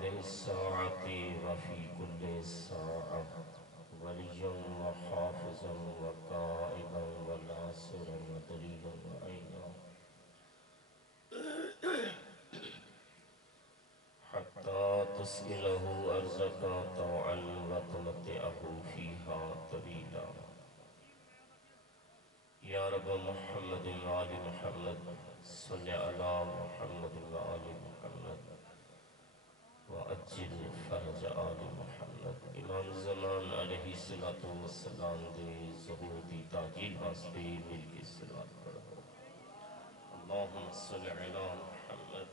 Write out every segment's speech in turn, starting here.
هذه الساعة وفي كل ساعة وليا وحافظا وقائدا وناصرا ودليلا وعينا حتى تسئله أرزك طوعا وتمتعه فيها طويلا. يا رب محمد وآل محمد صل على محمد وآل محمد وأجل فرج آل محمد. امام زمان علیہ الصلوۃ والسلام دے ظہور دی تاجیل واسطے مل کے صلوات پڑھو. اللہم صل علی محمد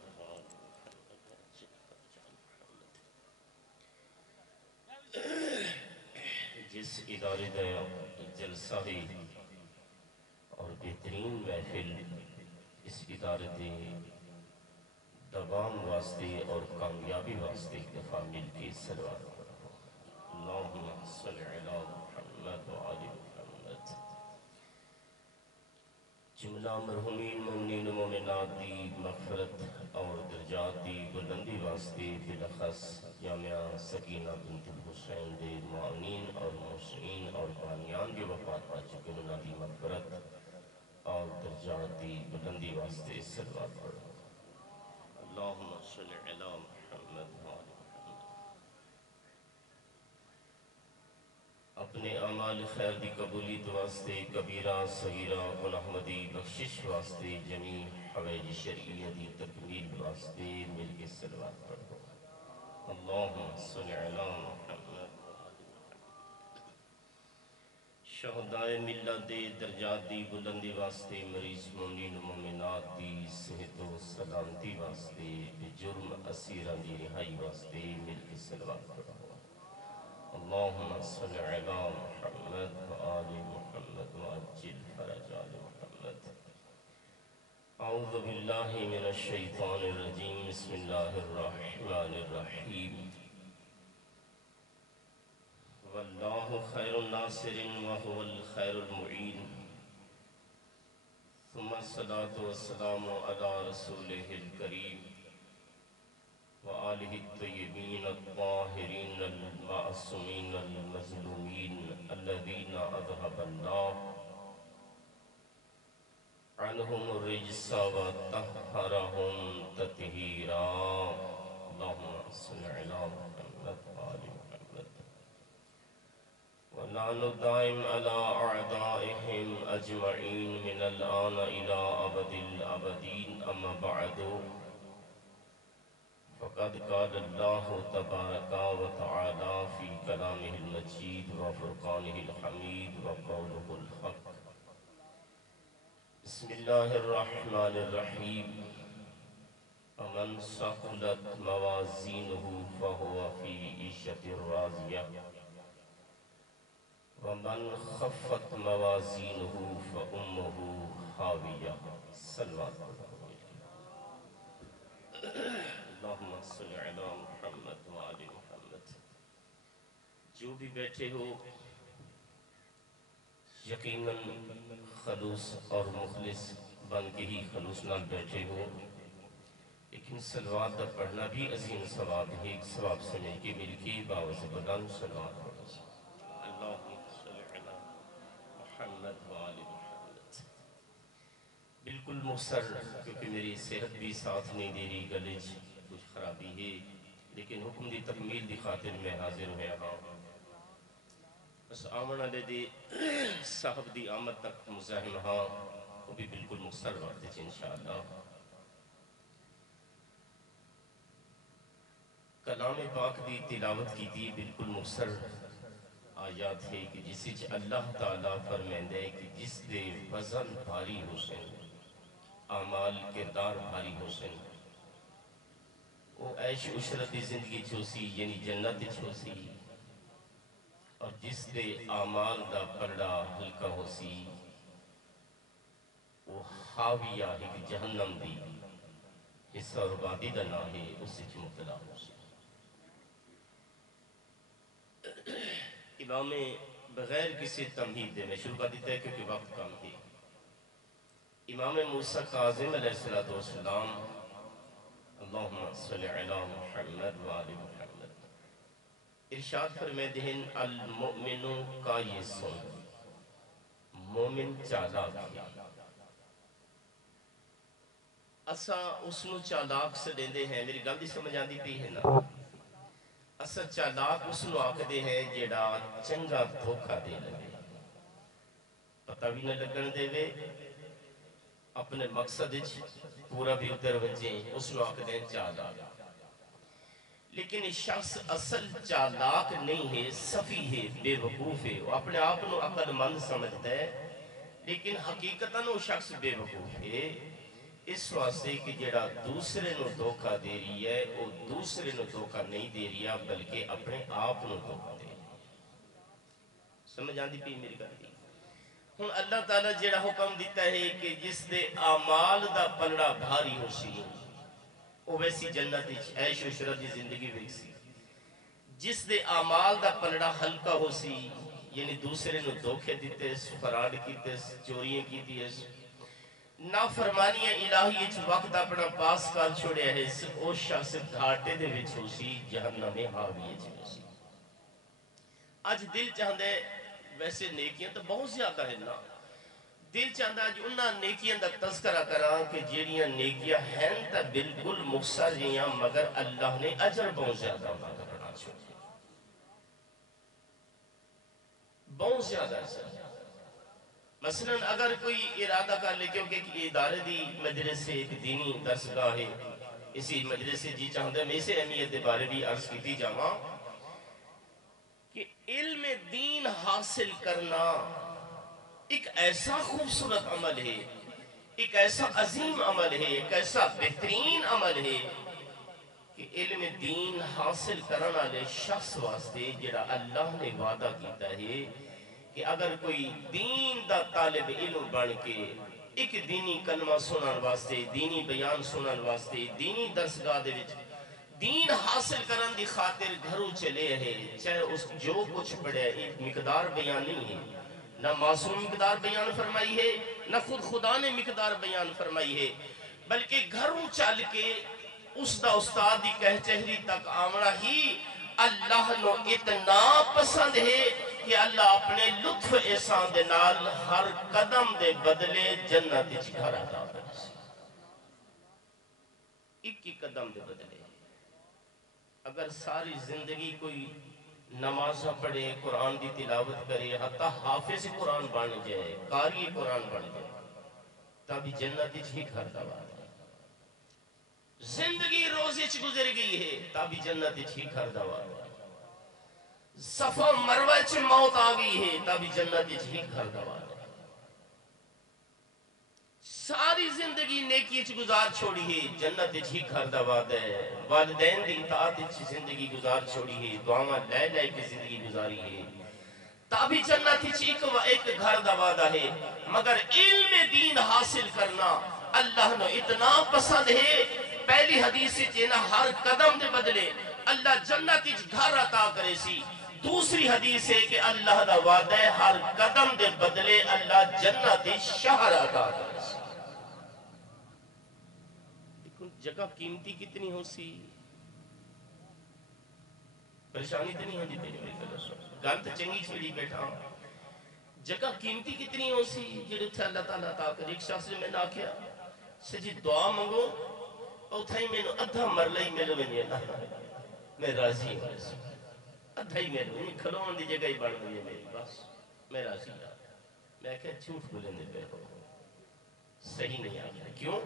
جس ادارے دا جلسہ ہے اور بہترین محفل اس ادارے دے دوام واسطے اور کامیابی واسطے ایک دفعہ مل کے صلوات پڑھو. اللہم صل علی محمد وآل محمد. جملہ مرحومین مومنین و مومنات دی مغفرت اور درجات دی بلندی واسطے بالاخص جامعہ سکینہ بنت الحسین دے معاونین اور محسنین اور بانیان کے وفات پا چکے انہاں دی مغفرت اور درجات دی بلندی واسطے صلوات پڑھو. اللہم صل علی محمد وآل محمد. اپنے اعمال خیر دی قبولیت واسطے کبیرہ صغیرہ گناہ مدی بخشش واسطے جمیع حوائج شرعیہ دی تکمیل واسطے مل کے صلوات پڑھو. اللہم صل علی محمد. شہدائے ملت دے درجات دی بلندی واسطے مریض مومنین و مومنات دی صحت و سلامتی واسطے بجرم اسیران دی رہائی واسطے مل کے صلوات پڑھو. اللہم صل علی محمد وآل محمد وعجل فرج آل محمد. اعوذ باللہ من الشیطان الرجیم. بسم اللہ الرحمن الرحیم. واللہ خیر الناصر وهو الخیر المعین. ثم الصلاة والسلام على رسوله الكریم وآلہ الطیبین الطاہرین المعصومین المظلومین الذین اذهب اللہ عنہم الرجس وطہرہم تطہیرا. اللہم صل علی محمد وآل محمد. ولعن الدائم على أعدائهم أجمعين من الآن إلى أبد الأبدين. أما بعد فقد قال الله تبارك وتعالى في كلامه المجيد وفرقانه الحميد وقوله الحق. بسم الله الرحمن الرحيم. ومن ثقلت موازينه فهو في عيشة راضية ومن خفت موازینہ فأمہ حاویہ. صلوات. اللہم صل علی محمد وآل محمد. جو بھی بیٹھے ہو یقیناً خلوص اور مخلص بن کے ہی خلوص نال بیٹھے ہو، لیکن صلوات دا پڑھنا بھی عظیم ثواب ہے. ایک ثواب سمجھ کے مل کے باوز بلند صلوات پڑھو. اللہم محمد وآل محمد. بالکل مختصر کیونکہ میری صحت بھی ساتھ نہیں دے رہی، گلے کچھ خرابی ہے، لیکن حکم دی تکمیل دی خاطر میں حاضر ہویا ہوں. بس آمن والے دی صاحب دی آمد تک مزاحم ہاں، وہ بھی بالکل مختصر وقت ہے انشاءاللہ. کلام پاک دی تلاوت کی دی بالکل مختصر آیات ہے کہ جس وچ اللہ تعالیٰ فرمائندے کہ جس دے وزن بھاری حسن، اعمال کردار بھاری حسن، وہ عیش عشرت زندگی چھوسی یعنی جنت چھوسی، اور جس دے اعمال دا پلڑا ہلکا ہوسی وہ حاویہ ہے کہ جہنم دی حصہ اور وادی دا نہ ہے اس سے مبتلا ہوسی. امام بغیر کسی تمہید دے میں شروع کر دیتا ہے کیونکہ وقت کم ہے. امام موسیٰ کاظم علیہ السلام اللہم صلی علی محمد وآل محمد۔ ارشاد فرمائے ہیں المؤمن قایس، مومن چالاک ہے۔ اسا اس نو چالاک سے دیندے ہیں، میری گل دی سمجھ آندی پئی ہے نا؟ اسا چالاک اس نو آکھدے ہیں جیڑا چنگا دھوکا دے لگے، پتہ بھی نہ لگن دے وے، اپنے مقصد پورا بھی ادھر وجیں، اس نو آکھدے ہیں چالاک۔ لیکن اس شخص اصل چالاک نہیں ہے، سفی ہے، بے وقوف ہے، وہ اپنے آپ نو عقل مند سمجھتا ہے، لیکن حقیقتاً وہ شخص بے وقوف ہے، اس واسطے کہ جڑا دوسرے نو دھوکا دے رہی ہے وہ دوسرے نو دھوکا نہیں دے رہی ہے بلکہ اپنے آپ نو دھوکا دے رہی ہے۔ سمجھ آندی پئی میری گل دی؟ ہن اللہ تعالیٰ جڑا حکم دیتا ہے کہ جس دے اعمال دا پلڑا بھاری ہو سی وہ ویسی جنت عیش و عشرت دی زندگی ویسی، جس دے اعمال دا پلڑا ہلکا ہو سی یعنی دوسرے نو دھوکے دیتے، فراڈ کیتے، چوریاں کیتی ہے، نافرمانیاں الہی اچ وقت اپنا پاس کر چھوڑے ہے، او شخص گھاٹے دے وچ ہو سی، جہنم حاوی اچ ہو سی۔ اج دل چاہندے ویسے نیکیاں تو بہت زیادہ ہیں نا، دل چاہندہ اج انہاں نیکیاں دا تذکرہ کراں کہ جیڑیاں نیکیاں ہیں تا بالکل مختصر جیاں مگر اللہ نے اجر بہت زیادہ عطا کرنا چھوڑے، بہت زیادہ ہے۔ مثلا اگر کوئی ارادہ کر لے کیونکہ ایک ادارے دی مجلس سے ایک دینی درسگاہ ہے، اسی مجلس سے جی چاہندے میں اسے اہمیت دے بارے بھی عرض کیتی جاواں کہ علم دین حاصل کرنا ایک ایسا خوبصورت عمل ہے، ایک ایسا عظیم عمل ہے، ایک ایسا بہترین عمل ہے کہ علم دین حاصل کرنا لے شخص واسطے جڑا اللہ نے وعدہ کیتا ہے کہ اگر کوئی دین دا طالب علم بن کے ایک دینی کلمہ سنن واسطے، دینی بیان سنن واسطے، دینی درسگاہ دے وچ دین حاصل کرن دی خاطر گھروں چلے ہے، چاہے اس جو کچھ پڑھے ایک مقدار بیان نہیں ہے، نہ معصوم مقدار بیان فرمائی ہے، نہ خود خدا نے مقدار بیان فرمائی ہے، بلکہ گھروں چل کے اس دا استاد دی کہچہری تک آمنا ہی اللہ نو اتنا پسند ہے کہ اللہ اپنے لطف احسان دے نال ہر قدم دے بدلے جنت وچ گھر عطا کرے، ایک ایک قدم دے بدلے۔ اگر ساری زندگی کوئی نمازہ پڑھے، قرآن دی تلاوت کرے، حتی حافظ قرآن بن جائے، قاری قرآن بن جائے، تبھی جنت وچ ہی گھر دوا ہے۔ زندگی روزے چ گزر گئی ہے تبھی جنت وچ ہی گھر دوا ہے۔ صفا مروہ چ موت آ گئی ہے تبھی جنت وچ ہی گھر دوا ہے۔ ساری زندگی نیکی چ گزار چھوڑی ہے، جنت وچ ہی گھر دوا ہے۔ والدین دی اطاعت وچ زندگی گزار چھوڑی ہے، دعاواں لے لے کے زندگی گزاری ہے، تبھی جنت وچ ایک گھر دوا ہے۔ مگر علم دین حاصل کرنا اللہ نو اتنا پسند ہے، پہلی حدیث چینا ہر قدم دے بدلے اللہ جنت وچ گھر عطا کرے سی، دوسری حدیث ہے کہ اللہ دا وعدہ ہے ہر قدم دے بدلے اللہ جنت وچ شہر عطا کرے سی۔ دیکھو جگہ قیمتی کتنی ہو سی، پریشانی تو نہیں ہوندی تیری گل تو چنگی چھڑی بیٹھا ہوں، جگہ قیمتی کتنی ہو سی جڑے تھے اللہ تعالیٰ عطا کرے۔ ایک شخص نے میں نے آکھیا سجی دعا منگو اوتھا ہی میں نے ادھا مرلہ ہی ملو نہیں اللہ میں راضی ہوں، ادھا ہی ملو نہیں کھلون دی جگہ ہی بڑھ گئی میری، بس میں راضی ہوں۔ میں کہا جھوٹ بولنے پہ ہو، صحیح نہیں آگیا، کیوں؟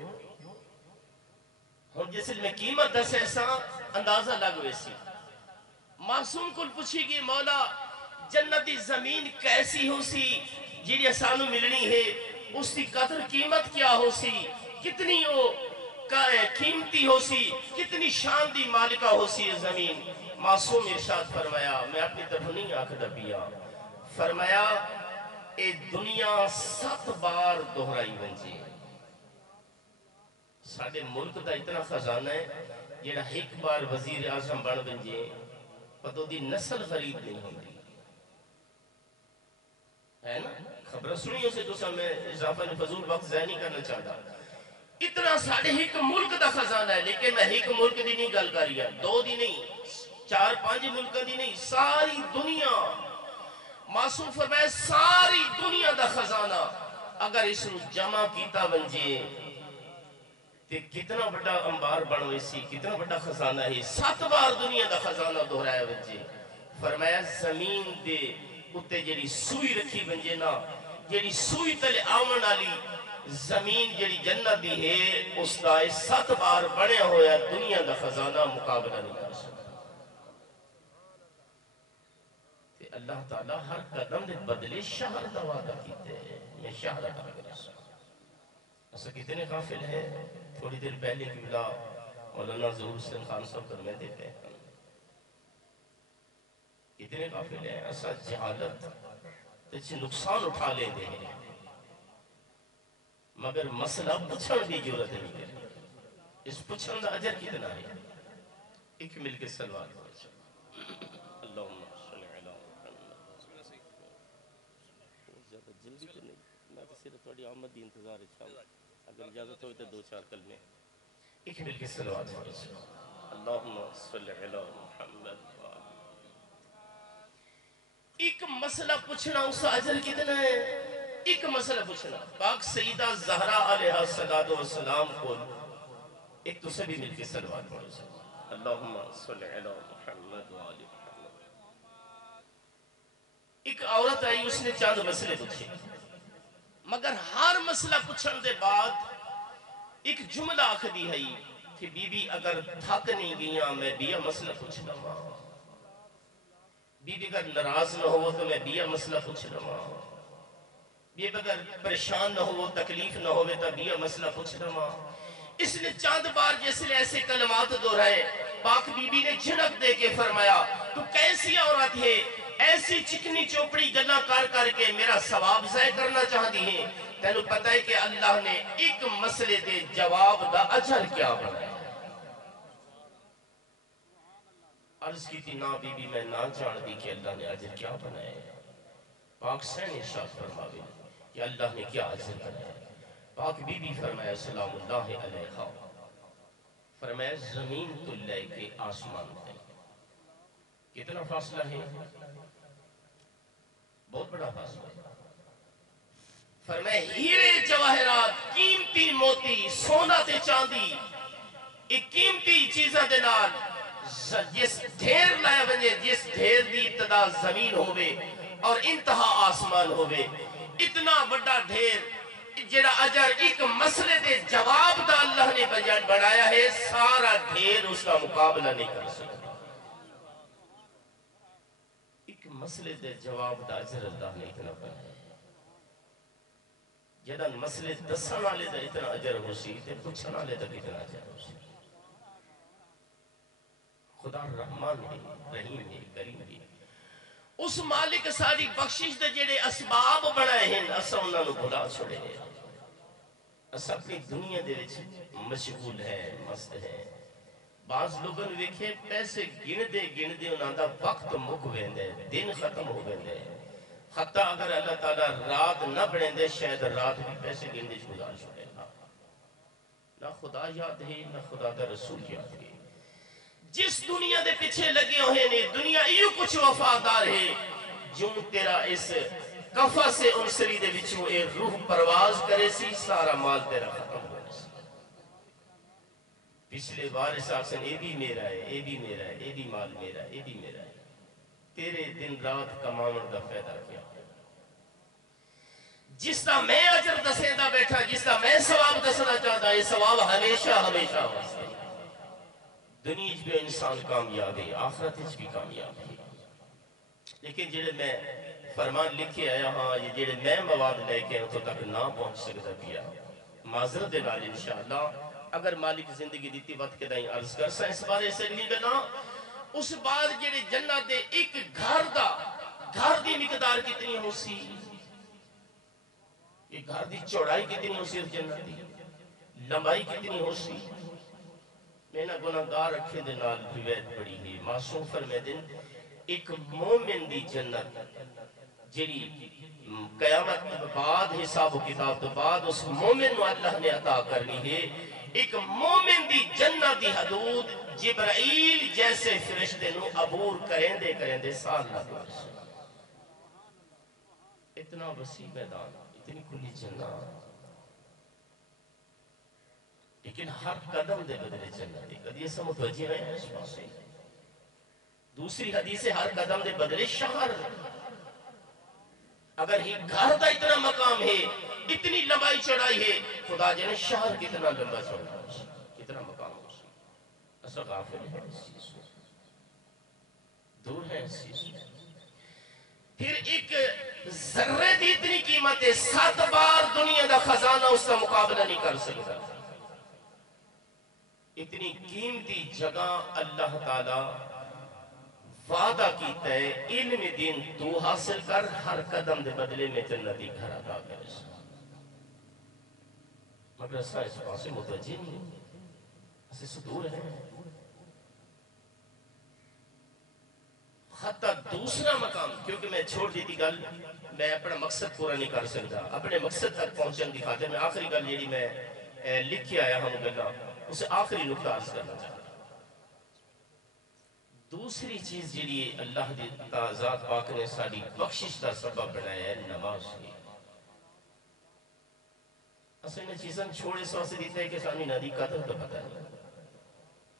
ہم جس میں قیمت دس ایسا اندازہ لگ ویسی معصوم کل پوچھی گی مولا جنتی زمین کیسی ہو سی جیڑی سانو ملنی ہے، اس کی قدر قیمت کیا ہو سی، کتنی ہو قیمتی ہو سی، کتنی شان دی مالکہ ہو سی زمین۔ معصوم ارشاد فرمایا، میں اپنی طرف نہیں آنکھ دبیا، فرمایا اے دنیا 7 بار دہرائی بنجی، ساڑھے ملک دا اتنا خزانہ ہے جیڑا ایک بار وزیر اعظم بن بنجے پتو دی نسل غریب نہیں ہوندی ہے نا؟ خبر سنی اسے تو سا میں اضافہ فضول وقت ضائع نہیں کرنا چاہتا۔ اتنا ساڑھے ایک ملک دا خزانہ ہے، لیکن میں ایک ملک دی نہیں گل کر رہا، دو دی نہیں، 4-5 ملکہ دی نہیں، ساری دنیا معصوم فرمائے ساری دنیا دا خزانہ اگر اس نو جمع کیتا بنجے تے کتنا بڑا انبار بڑھوے سی، کتنا بڑا خزانہ ہے، 7 بار دنیا دا خزانہ دہرایا بنجے۔ فرمایا زمین دے اتے جڑی سوئی رکھی بنجے نا، جڑی سوئی تلے آمن آلی زمین جڑی جنت دی ہے اس دا 7 بار بڑھے ہویا دنیا دا خزانہ مقابلہ نہیں کر سکتا۔ اللہ تعالیٰ ہر قدم دے بدلے شہر دا وعدہ کیتے ہیں، میں شہر اٹھا کر سکتا ایسا کتنے قافل ہیں، تھوڑی دیر پہلے کی بلا مولانا ظہور حسین خان صاحب کرمے دیتے ہیں، کتنے قافل ہیں، ایسا جہالت تجھے نقصان اٹھا لے دے ہیں مگر مسئلہ پچھڑ دی جورت نہیں کرے، اس پچھڑ دا عجر کتنا ہے، ایک مل کے سلوات اللہم جلدی تو نہیں، میں تو صرف تھوڑی آمد دی انتظار اچھاؤں، اگر اجازت ہوئے تو 2-4 کلمے ایک مل کے صلوات اللہم صلی علی محمد۔ ایک مسئلہ پوچھنا اس عجر کتنا ہے، ایک مسئلہ پوچھنا پاک سیدہ زہرا علیہ السلام کو ایک تو سبھی مل کے صلوات پڑھو اللہم صلی علی محمد وآل محمد۔ ایک عورت آئی اس نے چاند مسئلے پوچھے مگر ہر مسئلہ پوچھن دے بعد ایک جملہ آخری ہے کہ بی بی اگر تھک نہیں گیا میں بیا مسئلہ پوچھ لما، بی بی اگر ناراض نہ ہو تو میں بیا مسئلہ پوچھ لما، بی بی اگر پریشان نہ ہو تکلیف نہ ہوئے تو بیا مسئلہ پوچھ لما۔ اس نے چاند بار جیسے ایسے کلمات دہرائے، پاک بی بی نے جھنک دے کے فرمایا تو کیسی عورت ہے ایسی چکنی چوپڑی گلا کر کے میرا ثواب ضائع کرنا چاہتی ہیں، تینوں پتہ ہے کہ اللہ نے ایک مسئلے دے جواب دا اجر کیا بنایا۔ عرض کی تھی نا بی بی میں نہ جان دی کہ اللہ نے اجر کیا بنایا، پاک سین ارشاد فرماوے کہ اللہ نے کیا اجر بنایا۔ پاک بی بی فرمایا سلام اللہ علیہ، فرمایا زمین تو لے کے آسمان ہے، کتنا فاصلہ ہے، بہت بڑا فاصلہ ہے۔ فرمایا ہیرے جواہرات قیمتی موتی سونا تے چاندی ایک قیمتی چیزاں دے نال جس ڈھیر لائے بنجے، جس ڈھیر دی ابتدا زمین ہوئے اور انتہا آسمان ہوئے، اتنا بڑا ڈھیر جڑا اجر ایک مسئلے دے جواب دا اللہ نے بنایا ہے، سارا ڈھیر اس کا مقابلہ نہیں کر سکتا۔ ایک مسئلے دے جواب دا اجر اللہ نے اتنا بنایا ہے، جدہ مسئلے دسن والے دا اتنا اجر ہو سی تے پوچھن والے دا کتنا اجر ہو سی۔ خدا رحمان ہے، رحیم ہے، کریم ہے، اس مالک ساری بخشش دے جڑے اسباب بنائے ہیں اسا انہاں نو بھلا چھوڑے ہیں، اسا اپنی دنیا دے وچ مشغول ہیں، مست ہیں۔ بعض لوگوں نے ویکھے پیسے گن دے انہاں دا وقت مک ویندے، دن ختم ہو ویندے، حتیٰ اگر اللہ تعالیٰ رات نہ بڑھیں دے شاید رات بھی پیسے گندے گزار چھوڑے، نہ خدا یاد ہے نہ خدا دا رسول یاد ہے۔ جس دنیا دے پیچھے لگے ہوئے نے دنیا ایو کچھ وفادار ہے، جو تیرا اس کفا سے انسری دے وچوں اے روح پرواز کرے سی سارا مال تیرا ختم ہو سی۔ پچھلے وارث آکسن اے بھی میرا ہے، اے بھی میرا ہے، اے بھی مال میرا ہے، اے بھی میرا ہے، تیرے دن رات کماون دا فائدہ کیا؟ جس دا میں اجر دسیں دا بیٹھا، جس دا میں ثواب دسنا چاہتا، یہ ثواب ہمیشہ ہمیشہ واسطے دنیا بھی انسان کامیاب ہے، آخرت بھی کامیاب ہے۔ لیکن جڑے میں فرمان لکھے آیا ہاں یہ جڑے میں مواد لے کے تو تک نہ پہنچ سکتا پیا، معذرت نال انشاءاللہ اگر مالک زندگی دیتی وقت کے دائیں عرض کر سا اس بارے سے نہیں گنا۔ اس بعد جڑے جنت دے ایک گھر دی مقدار کتنی ہو سی، ایک گھر دی چوڑائی کتنی ہو سی، اس جنت دی لمبائی کتنی ہو سی۔ میں نے گناہگار رکھے دے نال روایت پڑھی ہے، معصوم فرمائے دن ایک مومن دی جنت جڑی قیامت بعد حساب و کتاب تو بعد اس مومن نو اللہ نے عطا کرنی ہے ایک مومن دی جنت دی حدود جبرائیل جیسے فرشتے نو عبور کریں دے سال نہ گزرے اتنا وسیع میدان اتنی کھلی جنت لیکن ہر قدم دے بدلے جنت ہے کدی ایسا متوجہ ہے اس پاس سے دوسری حدیث ہے ہر قدم دے بدلے شہر اگر ہی گھر دا اتنا مقام ہے اتنی لمبائی چڑھائی ہے خدا جانے شہر کتنا لمبا چڑھا ہے کتنا مقام ہو سی ایسا غافل ہے اس چیز کو دور ہے اس چیز کو پھر ایک ذرے دی اتنی قیمت ہے 7 بار دنیا دا خزانہ اس کا مقابلہ نہیں کر سکتا اتنی قیمتی جگہ اللہ تعالی وعدہ کیتا ہے علم دین تو حاصل کر ہر قدم دے بدلے میں جنتی گھر عطا کر مگر ایسا اس پاسے متوجہ نہیں ایسے صدور ہے حتی دوسرا مقام کیونکہ میں چھوڑ دی تھی گل میں اپنا مقصد پورا نہیں کر سکتا اپنے مقصد تک پہنچن دی خاطر میں آخری گل یہ میں لکھ کے آیا ہوں گلا اسے آخری نقطہ عرض کرنا چاہتا دوسری چیز جیڑی اللہ دی ذات پاک نے ساری بخشش کا سبب بنایا ہے نماز کی اصل نے چیزیں چھوڑے سو سے دیتا ہے کہ سانی نادی قدر تو پتہ نہیں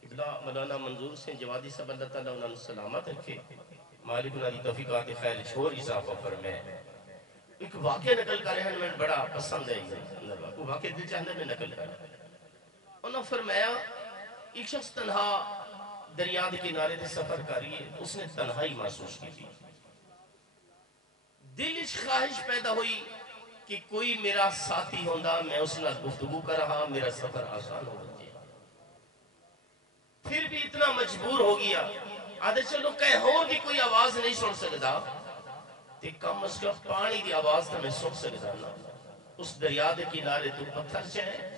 قبلہ مولانا منظور سے جوادی صاحب اللہ تعالیٰ انہوں نے سلامت رکھے مالک نادی توفیقات خیر چھوڑ اضافہ فرمائے ایک واقعہ نقل کر رہے ہیں میں بڑا پسند ہے وہ واقعہ دل چاہنے میں نقل کر انہوں نے فرمایا ایک شخص تنہا دریا کے کنارے سے سفر کری ہے اس نے تنہائی محسوس کی تھی دل اس خواہش پیدا ہوئی کہ کوئی میرا ساتھی ہوندا میں اس نے گفتگو کر رہا میرا سفر آسان ہو گیا پھر بھی اتنا مجبور ہو گیا آدھے چلو کہیں ہو کہ کوئی آواز نہیں سن سکتا تے کم از کم پانی کی آواز تو میں سن سکتا نا اس دریا کے کنارے تو پتھر چاہے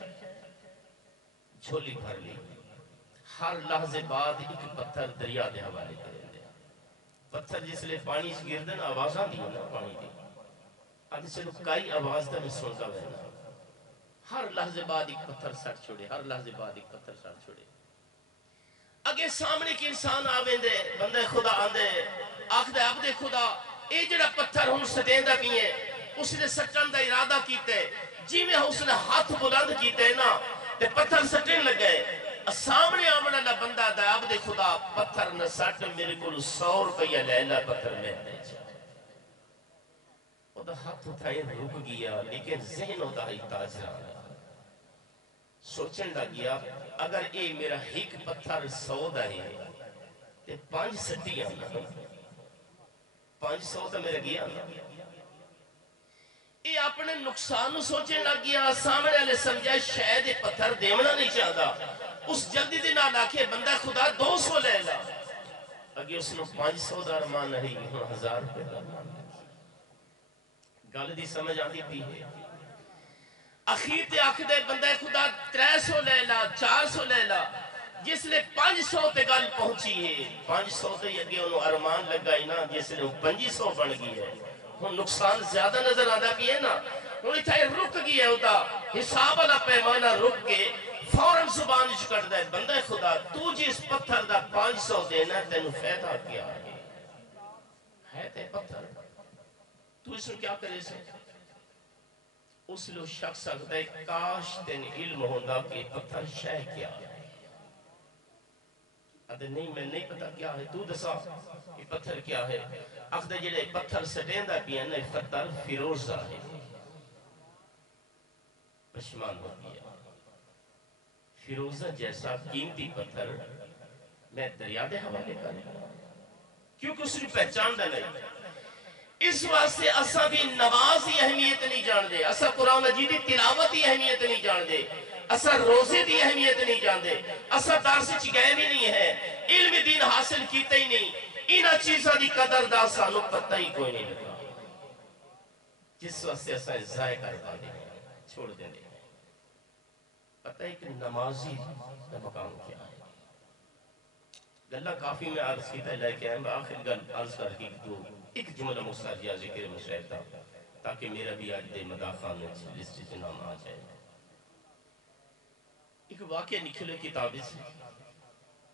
جھولی بھر لی ہر لحظے بعد ایک پتھر دریا دے حوالے کریں دے پتھر جس لئے پانی سے گر دینا آوازاں دی ہونا پانی دی آدھے چلو کئی آواز دا میں سنتا رہنا ہر لحظے بعد ایک پتھر سٹ چھوڑے ہر لحظے بعد ایک پتھر سٹ چھوڑے اگے سامنے کی انسان آویں دے بندے خدا آندے آکھ دے اب دے خدا اے جڑا پتھر ہم سٹیں دا بھی ہے اس نے سٹن دا ارادہ کیتے جی میں اس نے ہاتھ بلند کیتے نا تے پتھر سٹن لگے سامنے آمنا اللہ بندہ دا اب دے خدا پتھر نہ سٹ میرے کو 100 روپیہ لیلا پتھر میں دے وہ دا ہاتھ اٹھائے رک گیا لیکن ذہن ہوتا ہی تاجرہ سوچن لگیا اگر اے میرا ایک پتھر 100 دا ہے تے 5 سٹی آنا 500 تا میرا گیا نا یہ اپنے نقصان سوچنے لگ گیا سامنے والے سمجھا شاید یہ پتھر دیونا نہیں چاہتا اس جلدی دن آکھے بندہ خدا 200 لے لا اگے اس نے 500 دا ارمان نہیں 1000 روپے دا ارمان گل دی سمجھ آتی تھی ہے اخیر تے آکھ دے بندہ خدا 300 لے لا 400 لے لا جس لئے 500 تے گل پہنچی ہے 500 تے اگے انہوں ارمان لگا ہی نا جس لئے 500 بن گئی ہے نقصان زیادہ نظر آدھا بھی ہے نا انہیں چاہے رک گیا ہوتا حساب والا پیمانہ رک کے فوراں زبان کر دے بندہ خدا تو جس پتھر دا 500 دینا تینو فیدہ کیا ہے تے پتھر تو اس میں کیا کرے سے اس لئے شخص آگتا ہے کاش تین علم ہوندہ کہ پتھر شہ کیا ہے آدھے نہیں میں نہیں پتا کیا ہے تو دسا یہ پتھر کیا ہے آخدہ جڑے پتھر سٹیندہ بھی ہے نا پتھر فیروزہ ہے پشمان ہو گیا فیروزہ جیسا قیمتی پتھر میں دریا دے حوالے کرنے کیونکہ اس نے پہچان دے نہیں اس واسطے اسا بھی نماز ہی اہمیت نہیں جان دے اسا قرآن مجید تلاوت ہی اہمیت نہیں جان دے اسا روزے دی اہمیت نہیں جان دے اسا دار سے چگئے بھی نہیں ہے علم دین حاصل کیتے ہی نہیں انہا چیزہ دی قدر دا سانو پتہ ہی کوئی نہیں لگا جس واسطے اسا ازائے کر پا دے چھوڑ دے دے پتہ ہے کہ نمازی کا مقام کیا ہے گلہ کافی میں عرض کیتا ہے لیکن آخر گل عرض کر کے ایک جملہ مستاجیہ ذکر مشاہد تھا تاکہ میرا بھی آج دے مداخان لسٹ سے نام آ جائے۔ ایک واقعہ نکلے کتابی سے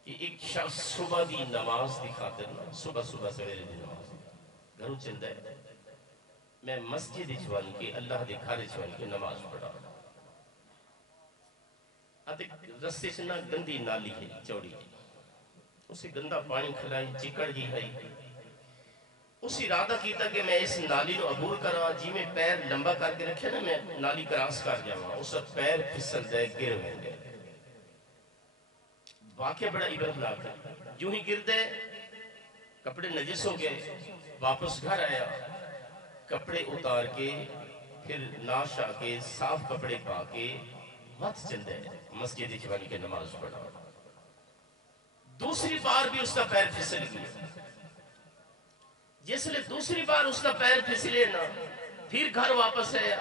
کہ ایک شخص صبح دی نماز دی خاطر صبح سویرے دی نماز گھروں چلتا ہے، میں مسجد چوانی کے اللہ دے گھر چوانی کے نماز پڑھا، رستے سے نہ گندی نالی ہے چوڑی، اسے گندہ پانی کھلائی چکڑ جی ہے، اسی ارادہ کیتا کہ میں اس نالی نو عبور کرا، جی میں پیر لمبا کر کے رکھے نا میں نالی کراس کر جاؤں، اس پیر پھسل جائے گر ہو گئے۔ واقعہ بڑا عبرتناک ہے، جو ہی گر دے کپڑے نجس ہو گئے، واپس گھر آیا، کپڑے اتار کے پھر ناش آ کے صاف کپڑے پا کے وقت چل دے مسجد چوانی کے نماز پڑھا، دوسری بار بھی اس کا پیر پھسل گیا، جس لئے دوسری بار اس کا پیر پھسلے نا پھر گھر واپس آیا،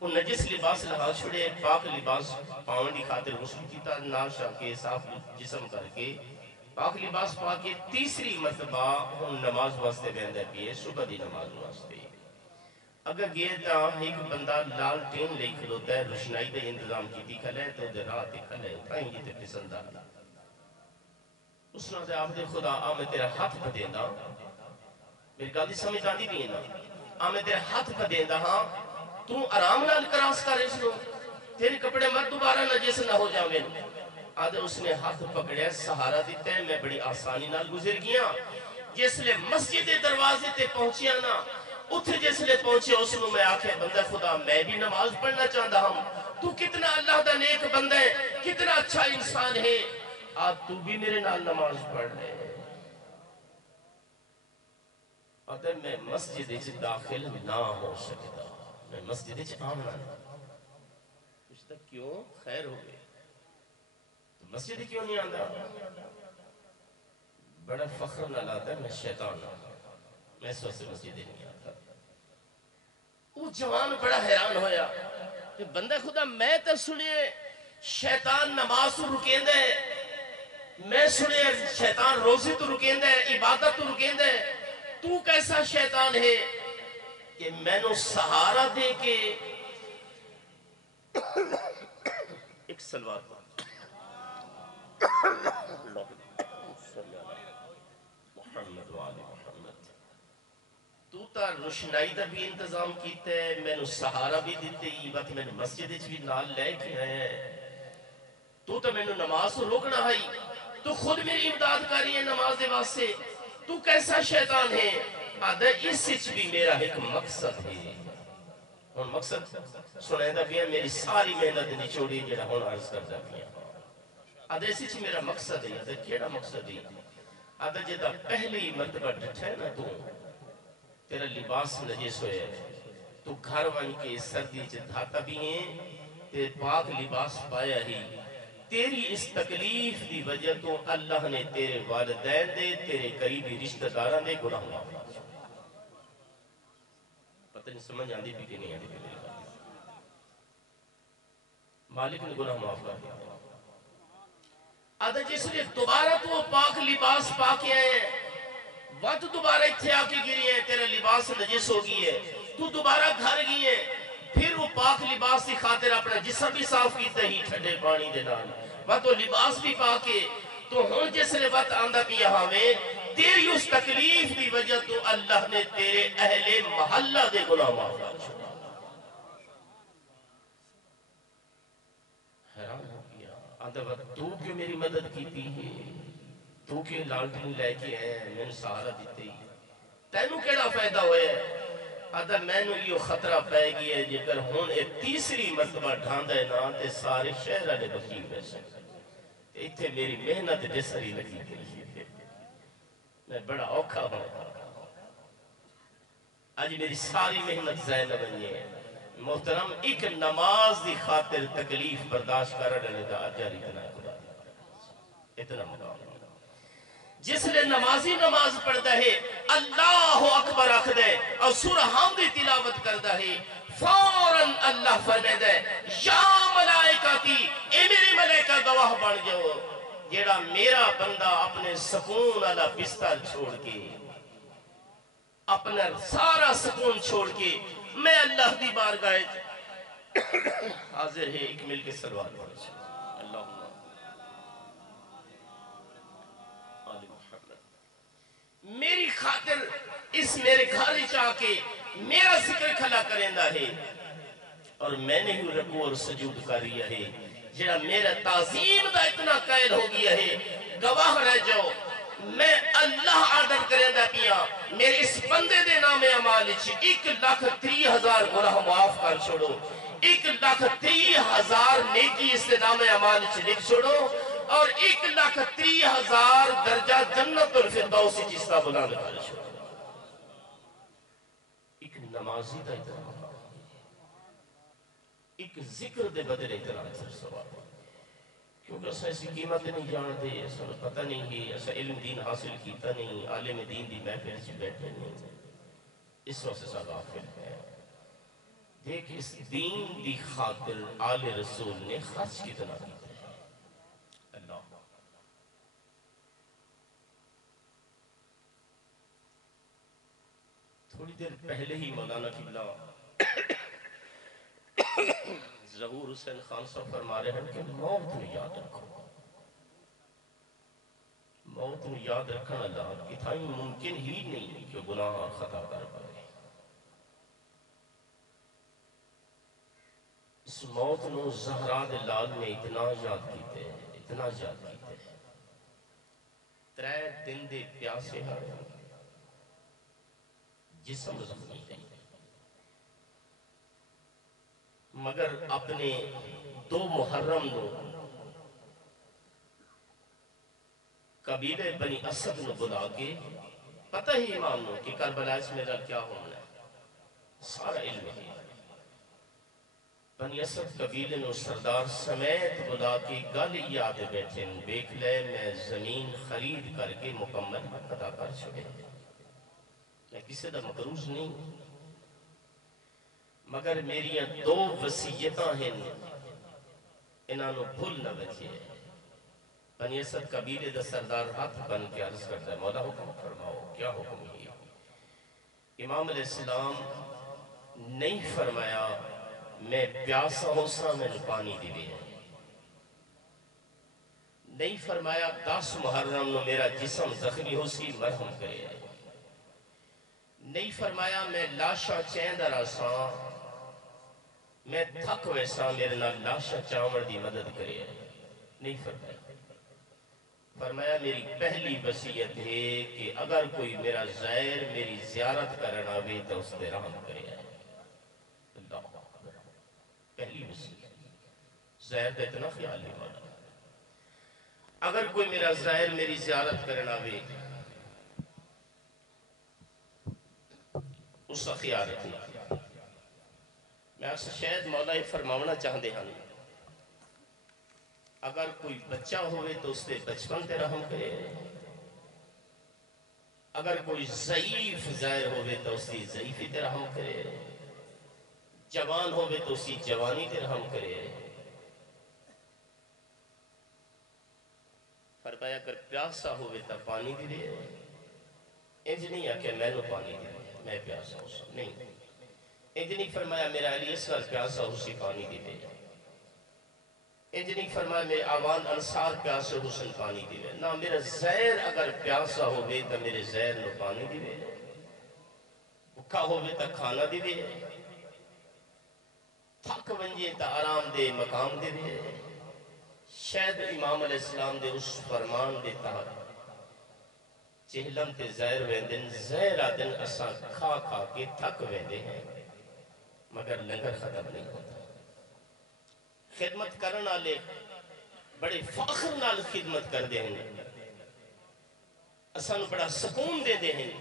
وہ نجس لباس لگا چھڑے، پاک لباس پاؤں دی خاطر غسل کیتا، ناش آ کے صاف جسم کر کے پاک لباس پا کے تیسری مرتبہ نماز واسطے بیندہ پیے، صبح دی نماز واسطے۔ اگر یہ تا ایک بندہ لال ٹین لے کھلوتا ہے، روشنائی دے انتظام کیتی کھلے تو دے رات کھلے اتائیں گی تے پسند آتا، اس نے آپ دے خدا میں تیرا ہاتھ پہ دینا، میری گل دی سمجھ آتی بھی ہے نا، میں تیرے ہاتھ پہ دینا ہاں تو آرام نال کراس کر اس لو، تیرے کپڑے مت دوبارہ نجس نہ ہو جاویں۔ آدھے اس نے ہاتھ پکڑیا، سہارا دیتا ہے، میں بڑی آسانی نال گزر گیا، جس لئے مسجد دروازے تے پہنچیا نا، اتھے جس لئے پہنچے اس نے میں آکھے بندہ خدا میں بھی نماز پڑھنا چاہتا ہوں، تو کتنا اللہ دا نیک بندہ ہے، کتنا اچھا انسان ہے، آج تو بھی میرے نال نماز پڑھ رہے ہیں۔ اگر میں مسجد سے داخل نہ ہو سکتا، میں مسجد سے آمنا نہ، پوچھتا کیوں خیر ہو گئے، تو مسجد کیوں نہیں آندا؟ بڑا فخر نہ لاتا ہے میں شیطان ہوں، میں اس وقت مسجد نہیں آتا۔ وہ جوان بڑا حیران ہویا کہ بندہ خدا میں تو سنیے شیطان نماز تو رکین دے، میں سنیے شیطان روزی تو رکین دے، عبادت تو رکین دے، تو کیسا شیطان ہے کہ میں نو سہارا دے کے ایک سلوات محمد وآل محمد، تو تا روشنائی دا بھی انتظام کیتے ہیں، میں نو سہارا بھی دیتے ہی بات میں نو مسجد بھی نال لے کے ہیں، تو تا میں نو نماز تو روکنا ہے، تو خود میری امداد کری ہے نماز دے واسطے، تو کیسا شیطان ہے؟ آدھا اس سچ بھی میرا ایک مقصد ہے، اور مقصد سنائے دا بھی ہے میری ساری محنت نچوڑی جڑا ہون عرض کر دا بھی ہے، آدھا اس سچ میرا مقصد ہے، آدھا کیڑا مقصد ہے؟ آدھا جدہ پہلی مرتبہ ڈٹھے نا تو تیرا لباس نجس ہوئے تو گھر وان کے سردی دھاتا بھی ہیں تے پاک لباس پایا ہی، تیری اس تکلیف دی وجہ تو اللہ نے تیرے والدین دے تیرے قریبی رشتہ داران دے گناہ معاف کر دیا۔ پتہ نہیں سمجھ آندی بھی کہ نہیں آندی بھی میری بات، مالک نے گناہ معاف کر دیا۔ آدھا جس نے دوبارہ تو پاک لباس پا کے آئے وقت دوبارہ اتھے آ کے گری ہے، تیرا لباس نجس ہو گئی ہے، تو دوبارہ گھر گئی ہے، پھر وہ پاک لباس کی خاطر اپنا جسم بھی صاف کیتا ہی ٹھنڈے پانی دے نال، وقت وہ لباس بھی پا کے تو ہون جس نے وقت آندہ بھی یہاں میں تیری اس تکلیف دی وجہ تو اللہ نے تیرے اہل محلہ دے گناہ معاف کر دیا۔ حیران ہو گیا، آندہ وقت تو کیوں میری مدد کیتی ہے، تو کیوں لالٹن لے کے ہیں، میں نے سہارا دیتے ہی، تینوں کیڑا فائدہ ہوئے ہے؟ آدھا میں نے یہ خطرہ پائے گی ہے جگر ہون ایک تیسری مرتبہ ڈھاندہ ہے نا تے سارے شہرہ نے بخیر میں سے اتھے میری محنت جسری لگی گئی ہے، میں بڑا اوکھا ہوں، آج میری ساری محنت زائلہ بنی ہے۔ محترم ایک نماز دی خاطر تکلیف برداشت کر رہے دا اجر اتنا خدا اتنا مقام جس لئے نمازی نماز پڑھتا ہے اللہ اکبر رکھ دے اور سورہ حمد تلاوت کرتا ہے فوراً اللہ فرمے دے یا ملائکاتی اے میری ملائکہ گواہ بن جاؤ جیڑا میرا بندہ اپنے سکون والا بستر چھوڑ کے اپنا سارا سکون چھوڑ کے میں اللہ دی بارگاہ حاضر ہے. ایک مل کے سلوات پڑھ اللہم آل محمد. میری خاطر اس میرے گھر چاہ کے میرا ذکر کھلا کرندہ ہے اور میں نے ہی رکوع اور سجود کر رہا ہے. جڑا میرا تعظیم دا اتنا قائل ہو گیا ہے گواہ رہ جاؤ میں اللہ آرڈر کریں دا پیا میرے اس بندے دے نام اعمال 1,30,000 گناہ معاف کر چھوڑو. 1,30,000 نیکی اس نام اعمال لکھ چھوڑو اور 1,30,000 درجہ جنت الفردوس جس کا بلند کر چھوڑو. ایک نمازی دا اتنا ایک ذکر دے بدلے اتنا اثر سواب کیونکہ اسا ایسی قیمت نہیں جانتے اسا پتہ نہیں ہے اسا علم دین حاصل کیتا نہیں عالم دین دی محفل سے بیٹھے نہیں اس وقت اسا غافل ہے. دیکھ اس دین دی خاطر آل رسول نے خرچ کتنا کیتا ہے. اللہ تھوڑی دیر پہلے ہی مولانا قبلہ ظہور حسین خان صاحب فرما رہے ہیں کہ موت میں یاد رکھو. موت میں یاد رکھنا اللہ کی تھائی ممکن ہی نہیں کہ گناہ اور خطا کر پائے. اس موت نو زہرا دلال نے اتنا یاد کیتے ہیں اتنا یاد کیتے ہیں. 3 دن دے پیاسے ہیں جسم زخمی ہے مگر اپنے 2 محرم نو قبیلے بنی اسد نو بلا کے پتہ ہی امام نو کہ کربلا اس میرا کیا ہونا ہے سارا علم ہے. بنی اسد قبیلے نو سردار سمیت بلا کے گل یاد بیٹھے دیکھ لے میں زمین خرید کر کے مکمل ادا کر چھوڑے میں کسی دا مقروض نہیں مگر میری 2 وصیتاں ہیں انہاں نو بھول نہ بچے. بنی اسد قبیلے دا سردار ہاتھ بن کے عرض کرتا ہے مولا حکم فرماؤ کیا حکم ہے. امام علیہ السلام نہیں فرمایا میں پیاسا ہو سا میں نے پانی دیوے نہیں فرمایا 10 محرم نو میرا جسم زخمی ہو سی مرہم کرے نہیں فرمایا میں لاشا چیندہ راسا میں تھک ویسا میرے نال لاشا چاور دی مدد کرے نہیں فرمایا. فرمایا میری پہلی وصیت ہے کہ اگر کوئی میرا زائر میری زیارت کرنا بھی تو اس دے رحم کرے. اللہ پہلی وصیت زائر کا اتنا خیال نہیں مانا اگر کوئی میرا زائر میری زیارت کرنا بھی اس کا خیال رکھنا. میں اس شاید مولا فرماونا چاہتے ہیں اگر کوئی بچہ ہوئے تو اس سے بچپن تے رحم کرے اگر کوئی ضعیف زائر ہوئے تو اس کی ضعیفی تے رحم کرے جوان ہوئے تو اس کی جوانی تے رحم کرے. فرمایا اگر پیاسا ہوئے تو پانی دی دے انج نہیں ہے کہ میں نو پانی دی دے میں پیاسا ہو سا نہیں انج نہیں فرمایا میرا علی اسوال پیاسا ہو سی پانی دی دے انج نہیں فرمایا میرے آوان انصار پیاسا حسن پانی دی دے نا میرا زہر اگر پیاسا ہوئے تو میرے زہر نو پانی دی دے بکھا ہوئے تو کھانا دی دے تھک ونجے تو آرام دے مقام دے دے. شاید امام علیہ السلام دے اس فرمان دے تحت چہلم تے زہر ویندن زہر آدن اساں کھا کھا کے تھک ویندے ہیں مگر لنگر ختم نہیں ہوتا. خدمت کرنا لے بڑے فخر نال خدمت کر دے ہیں اساں بڑا سکون دے دے ہیں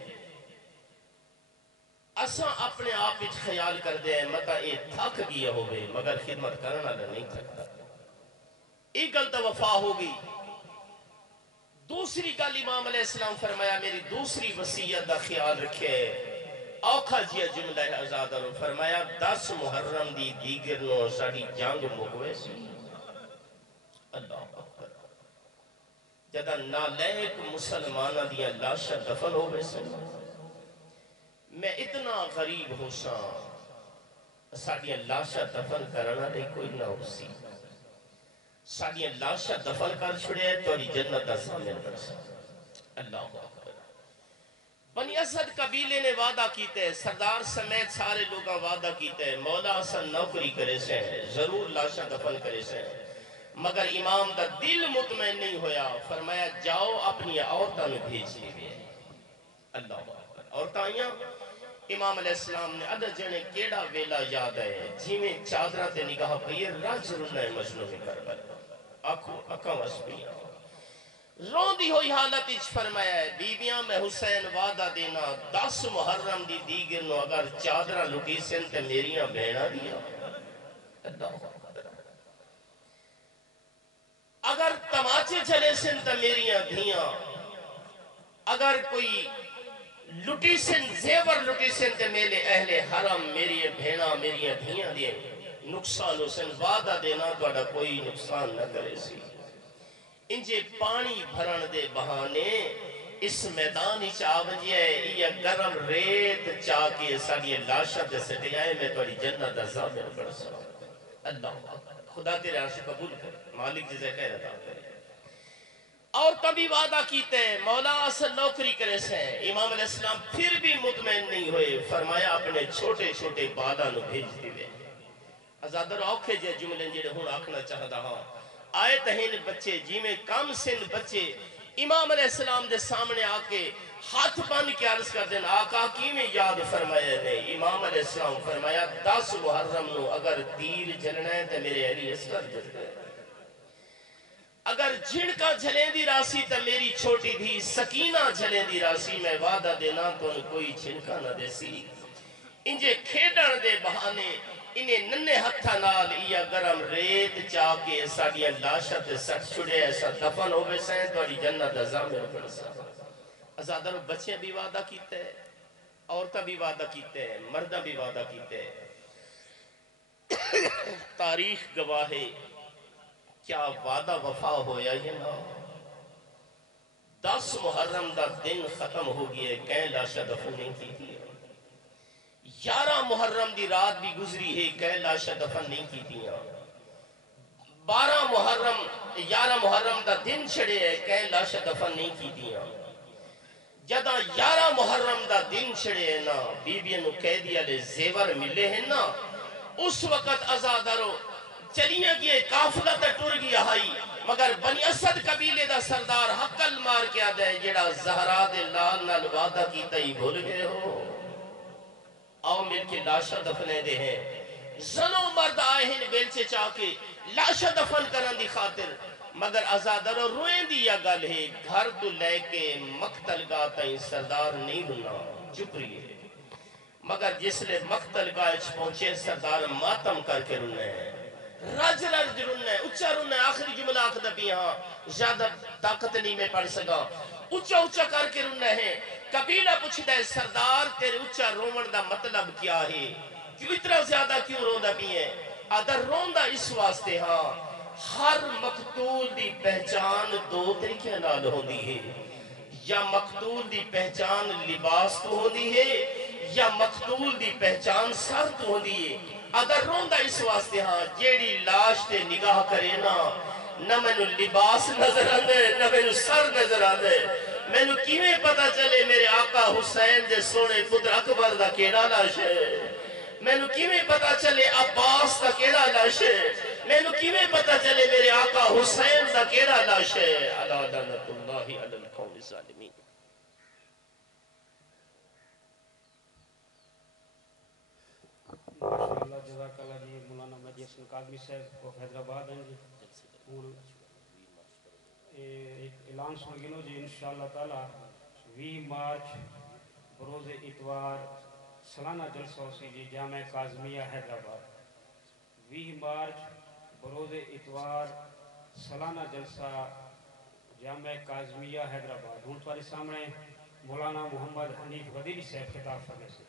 اساں اپنے آپ اچھ خیال کر دے ہیں مطا اے تھک گیا ہوئے مگر خدمت کرنا لے نہیں تھکتا. ایک گل تو وفا ہوگی. دوسری گل امام علیہ السلام فرمایا میری دوسری وصیت دا خیال رکھے اوکھا جیا جملہ آزاد اور فرمایا 10 محرم دی دیگر نو ساڑی جنگ مکوے سی. اللہ اکبر جدہ نالیک مسلمانہ دیا لاشا دفن ہو گئے سی میں اتنا غریب ہو سا ساڑیاں لاشا دفن کرنا نہیں کوئی نہ ہو سی ساڑیاں لاشا دفن کر چھڑے تو جنت سامن کر سا اللہ اکبر بنی اسد قبیلے نے وعدہ کیتے سردار سمیت سارے لوگاں وعدہ کیتے مولا حسن نوکری کرے سے ضرور لاشا دفن کرے سے مگر امام دا دل مطمئن نہیں ہویا فرمایا جاؤ اپنی عورتوں میں بھیج لیے اللہ اکبر عورتیں آئیاں امام علیہ السلام نے ادھر جنے کیڑا ویلا یاد ہے جیویں چادرہ تے نگاہ پئی رج رنہ مجنون کربل آنکھوں اکاں وسپیاں رون دی ہوئی حالت اچ فرمایا ہے بیویاں میں حسین وعدہ دینا 10 محرم دی دیگر نو اگر چادرہ لٹی سن تے میریاں بہنا دیا اللہ اگر تماچے چلے سن تے میریاں دھیاں اگر کوئی لٹی سن زیور لٹی سن تے میرے اہل حرم میری بھینا میری دھیاں دیے نقصان حسین وعدہ دینا توڑا کوئی نقصان نہ کرے سی انجے پانی بھرن دے بہانے اس میدان ہی چاونجی ہے یہ گرم ریت چاکے ساڑی لاشا دے سٹے آئے میں توڑی جنت زامن پڑھ سا اللہ خدا تیرے عرش قبول کر مالک جزے خیر عطا کرے اور تبھی وعدہ کیتے مولا اصل نوکری کرے سے امام علیہ السلام پھر بھی مطمئن نہیں ہوئے فرمایا اپنے چھوٹے چھوٹے بادا نو بھیج دیوے ازادر اوکھے جے جملے جڑے ہون آکھنا چاہتا ہاں آئے تہین بچے جی میں کم سن بچے امام علیہ السلام دے سامنے آکے ہاتھ بن کے عرض کر دیں آقا کی میں یاد فرمایا نہیں امام علیہ السلام فرمایا 10 محرم نو اگر تیر جلنا ہے تو میرے علی اسکر جلنا ہے اگر جھڑکا جھلیں دی راسی تا میری چھوٹی تھی سکینہ جھلیں دی راسی میں وعدہ دینا تو کوئی جھڑکا نہ دے سی انجے کھیڑن دے بہانے انہیں ننے ہتھا نال یا گرم ریت چاکے ساڑیاں لاشت سٹ چھڑے ایسا دفن ہوئے سائیں تو آری جنت ازامن پڑ سا ازادر بچے بھی وعدہ کیتے ہیں عورتہ بھی وعدہ کیتے ہیں مردہ بھی وعدہ کیتے ہیں تاریخ گواہ کیا وعدہ وفا ہویا یہ نہ 10 محرم دا دن ختم ہو گیا کہیں لاشا دفن نہیں کی تھی 11 محرم دی رات بھی گزری ہے کہیں لاشا دفن نہیں کی تھی 12 محرم 11 محرم دا دن چھڑے ہے کہیں لاشا دفن نہیں کی تھی جدہ 11 محرم دا دن چھڑے ہے نا بی بی نو قیدی علی زیور ملے ہیں نا اس وقت ازادرو چلیاں گئے کافلہ تے ٹر گیا ہائی مگر بنی اسد قبیلے دا سردار حقل مار کیا دے جڑا زہرا دے لال نال وعدہ کی تئی بھول گئے ہو آؤ مل کے لاشا دفنے دے ہیں زنو مرد آئے ہیں بیلچے چاکے لاشا دفن کرن دی خاطر مگر ازادر روئیں دی یا گل ہے گھر تو لے کے مقتل گا تئی سردار نہیں رنا چپ رہی ہے مگر جس لئے مقتل گا پہنچے سردار ماتم کر کے رنے ہیں رج رج رنے اچھا رنے آخری جملہ آخدہ بھی ہاں زیادہ طاقت نہیں میں پڑھ سکا اچھا اچھا کر کے رنے ہیں قبیلہ پوچھتا ہے سردار تیرے اچھا رومن دا مطلب کیا ہے کیوں اتنا زیادہ کیوں روندہ بھی ہے ادھر روندہ اس واسطے ہاں ہر مقتول دی پہچان 2 طریقے نال ہوندی ہے یا مقتول دی پہچان لباس تو ہوندی ہے یا مقتول دی پہچان سر تو ہوندی ہے اگر روندہ اس واسطے ہاں جیڑی لاش تے نگاہ کرے نا نہ میں نو لباس نظر آندے نہ میں نو سر نظر آندے میں نو کیویں پتا چلے میرے آقا حسین دے سونے پتر اکبر دا کیڑا لاش ہے میں نو کیویں پتا چلے عباس دا کیڑا لاش ہے میں نو کیویں پتا چلے میرے آقا حسین دا کیڑا لاش ہے علی لعنت اللہ علی القوم الظالمین ماشاءاللہ جزاک اللہ جی مولانا مہدی حسن کاظمی صاحب وہ حیدرآباد ہیں جی ایک اعلان سن گنو جی انشاءاللہ تعالی 20 مارچ بروز اتوار سالانہ جلسہ ہوسی جی جامع کاظمیہ حیدرآباد 20 مارچ بروز اتوار سالانہ جلسہ جامع کاظمیہ حیدرآباد ہوں تمہارے سامنے مولانا محمد حنیف غدیری صاحب خطاب فرمائے سے